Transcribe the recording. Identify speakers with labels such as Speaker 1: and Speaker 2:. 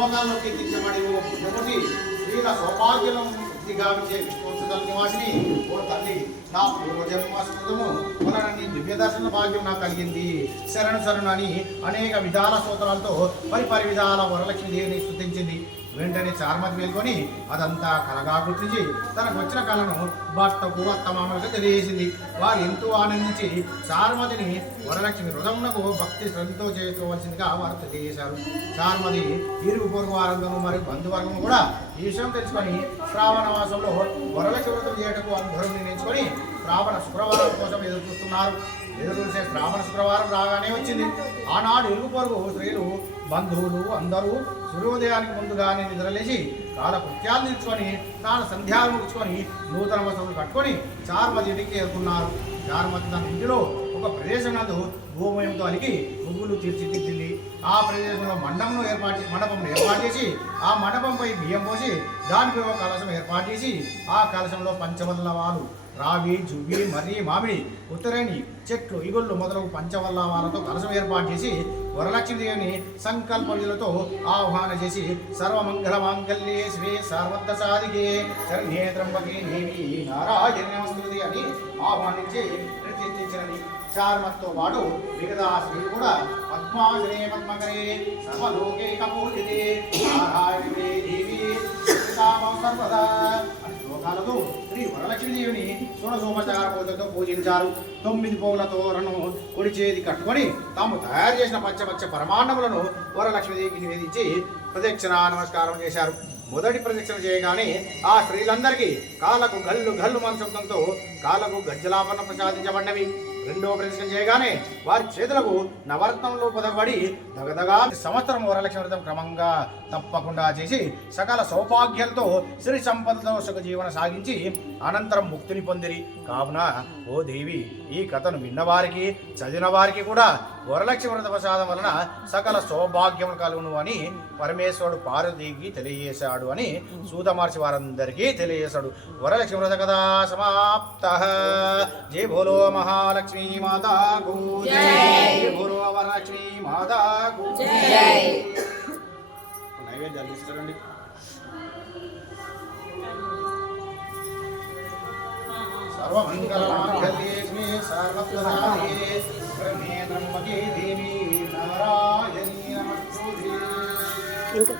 Speaker 1: ముల్లోకాల్లో కీర్తించబడి ఒకటి వీళ్ళ సౌభాగ్యం గావించే విష్ణువంశ నివాసిని నా పూర్వజన్మ వలన నీ దివ్య దర్శన భాగ్యం నాకు కలిగింది. శరణు శరణు అని అనేక విధాల స్తోత్రాలతో పరిపరి విధాల వరలక్ష్మి దేవిని స్థుతించింది వెంటనే చార్మతి వెళ్ళుకొని అదంతా కలగా గుర్తించి తనకు వచ్చిన కళను భర్తకు అత్తమామలకు తెలియజేసింది. వారు ఎంతో ఆనందించి చార్మతిని వరలక్ష్మి హృదమునకు భక్తి శ్రద్ధతో చేసుకోవాల్సిందిగా వారు తెలియజేశారు. చార్మతి ఇరుగు పొరుగు వారందరూ మరియు బంధువర్గం కూడా ఈ విషయం తెలుసుకొని శ్రావణ మాసంలో వరలక్ష్మి వ్రతం చేయటకు అందరూ నిర్ణయించుకొని శ్రావణ శుక్రవారం కోసం ఎదురు చూస్తున్నారు. ఎదురు చూసే శ్రావణ శుక్రవారం రాగానే వచ్చింది. ఆనాడు ఇరుగు పొరుగు స్త్రీలు బంధువులు అందరూ సూర్యోదయానికి ముందుగానే నిద్రలేసి కాల కృత్యాలు నిలుచుకొని స్నాన సంధ్యాలు ముడుచుకొని నూతన వసతులు కట్టుకొని చార్మతి ఇంటికి చేరుకున్నారు. చార్మతి తన ఇంటిలో ఒక ప్రదేశం నందు భూమయంతో అలిగి ముగ్గులు తీర్చిదిద్ది ఆ ప్రదేశంలో మండపంను ఏర్పాటు మండపం ఏర్పాటు చేసి ఆ మండపంపై బియ్యం పోసి దానిపై ఒక కలశం ఏర్పాటు చేసి ఆ కలశంలో పంచవల్లవాలు రావి జువ్వి మర్రి మామిడి ఉత్తరేణి చెట్లు ఇగుళ్ళు మొదలగు పంచవల్లవాలతో కలశం ఏర్పాటు చేసి వరలక్ష్మీదేవిని సంకల్పములతో ఆహ్వాన చేసి సర్వమంగళ మాంగళ్యే శ్రీ సర్వత్ర సాధికే శరణ్యే త్రంబకే దేవి నారాయణ అని ఆహ్వానించి ప్రతిష్ఠించినది చార్మత్తో పాటు మిగతా స్త్రీలు కూడా పద్మాసనే పద్మకరే సర్వలోకే కపూజితే నారాయణే దేవి సీతామం సర్వదా శ్లోకాలతో శ్రీ వరలక్ష్మీదేవిని సోమచార పూజతో పూజించారు. తొమ్మిది పౌలతో రను కుడి చేతి కట్టుకొని తాము తయారు చేసిన పంచపచ్చ పరమాన్నములను వరలక్ష్మీదేవికి నివేదించి ప్రదక్షిణ నమస్కారం చేశారు. మొదటి ప్రదక్షిణ చేయగానే ఆ స్త్రీలందరికీ కాళ్ళకు గల్లు గల్లు మన కాలకు కాళ్ళకు గజ్జలాభరణ ప్రసాదించబడినవి. రెండవ ప్రదక్షిణ చేయగానే వారి చేతులకు నవరత్నంలో పొదగబడి దగదగా సంవత్సరం వరలక్ష్మి వ్రతం క్రమంగా తప్పకుండా చేసి సకల సౌభాగ్యాలతో శ్రీ సంపదతో సుఖ జీవన సాగించి అనంతరం ముక్తిని పొందిరి. కావున ఓ దేవి ఈ కథను విన్నవారికి చదివిన వారికి కూడా వరలక్ష్మి వ్రత ప్రసాదం వలన సకల సౌభాగ్యములు కలుగును అని పరమేశ్వరుడు పార్వతికి తెలియజేశాడు. అని సూత మహర్షి వారందరికీ తెలియజేశాడు. వరలక్ష్మి వ్రత కథ సమాప్త. జై భోలో మహాలక్ష్మీ మాతా కు జై. జై. భోలో వరలక్ష్మీ మాతా కు
Speaker 2: జై.
Speaker 1: నైవేద్యాలు తీసుకురండి. సర్వమంగళమాంగళ్యేష్మి సర్వత్రసాధికే బ్రహ్మే బ్రహ్మకే దేవి నారాయణీ
Speaker 2: ఇంకా